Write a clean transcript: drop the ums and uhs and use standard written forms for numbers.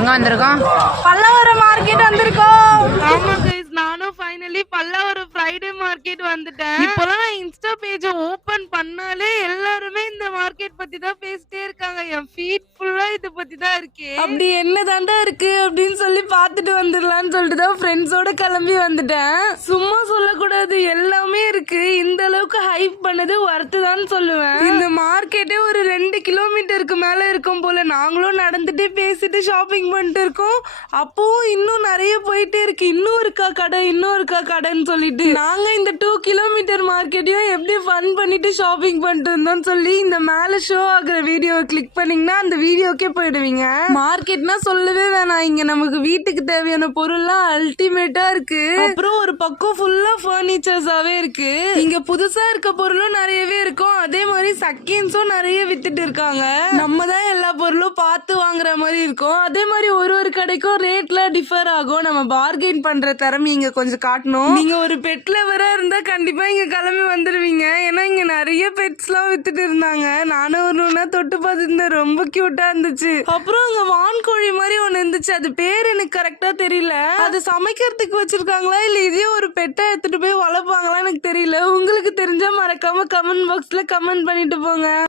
எங்க வந்திருக்கோம்? பல்லவரம் மார்க்கெட் வந்திருக்கோம். ஆமா கைஸ், நானும் ஃபைனலி பல்லவரம் ஃப்ரைடே மார்க்கெட் வந்துட்டேன். இப்போலாம் நான் இன்ஸ்டா பேஜ ஓபன் பண்ணாலே எல்லாருமே இந்த மார்க்கெட் பத்தி தான் பேசிட்டே இருக்காங்க. என் ஃபீட் ஃபுல்லா இத பத்தி தான் இருக்கு. அப்படி என்னதாண்டா இருக்கு அப்படின்னு சொல்லி பார்த்துட்டு வந்துடலாம்னு சொல்லிட்டு தான் ஃப்ரெண்ட்ஸோட கிளம்பி வந்துட்டேன். சும்மா சொல்லக்கூடாது, எல்லாமே இருக்கு. இந்த அளவுக்கு ஹைப் பண்ணது ஒர்த்து தான் சொல்லுவேன். இந்த மார்க்கெட்டே ஒரு 2 கிலோமீட்டருக்கு மேல இருக்கும் போல. நாங்களும் நடந்துட்டே பேசிட்டு ஷாப்பிங் பண்ணிட்டு இருக்கோம். அப்பவும் இன்னும் நிறைய போயிட்டே இருக்கு. இன்னும் இருக்கா கடை, இன்னும் இருக்கா கடைன்னு சொல்லிட்டு நாங்க இந்த 2 கிலோமீட்டர் மார்க்கெட்டையும் எப்படி ஃபன் பண்ணிட்டு ஷாப்பிங் பண்ணிட்டு இருந்தோம்னு சொல்லி இந்த மேல ஷோ ஆகுற வீடியோவை கிளிக் பண்ணீங்கன்னா அந்த வீடியோக்கே போயிடுவீங்க. மார்க்கெட்னா சொல்லவே வேணாம், இங்க நமக்கு வீட்டுக்கு தேவையான பொருள்லாம் அல்டிமேட்டா இருக்கு. அப்புறம் ஒரு பக்கம் ஃபுல்லா ஃபர்னிச்சர்ஸாவே இருக்கு. இங்க புதுசா இருக்க பொருளும் நிறையவே இருக்கும். அதே மாதிரி செகண்ட்ஸும் நிறைய வித்துட்டு இருக்காங்க. நம்ம தான் எல்லா பொருளும் பார்த்து வாங்குற மாதிரி இருக்கும். அதே மாதிரி ஒரு கடைக்கும் ரேட்ல டிஃபர் ஆகும். நம்ம பார்கெயின் பண்ற திறமை இங்க கொஞ்சம் காட்டணும். நீங்க ஒரு பெட் லவரா இருந்தா கண்டிப்பா இங்க கிளம்பி வந்துருவீங்க. ஏன்னா இங்க நிறைய பெட்ஸ் எல்லாம் வித்துட்டு இருந்தாங்க. நானும் ஒண்ணு தொட்டு பார்த்துருந்தேன், ரொம்ப கியூட்டா இருந்துச்சு. அப்புறம் அங்க வான்கோழி மாதிரி ஒண்ணு இருந்துச்சு, அது பேர் எனக்கு கரெக்டா தெரியல. அது சமைக்கிறதுக்கு வச்சிருக்காங்களா இல்ல இதே ஒரு பெட்டை எடுத்துட்டு போய் வளர்ப்பாங்களா எனக்கு தெரியல. உங்களுக்கு தெரிஞ்சா மறக்காம கமெண்ட் பாக்ஸ்ல கமெண்ட் பண்ணிட்டு போங்க.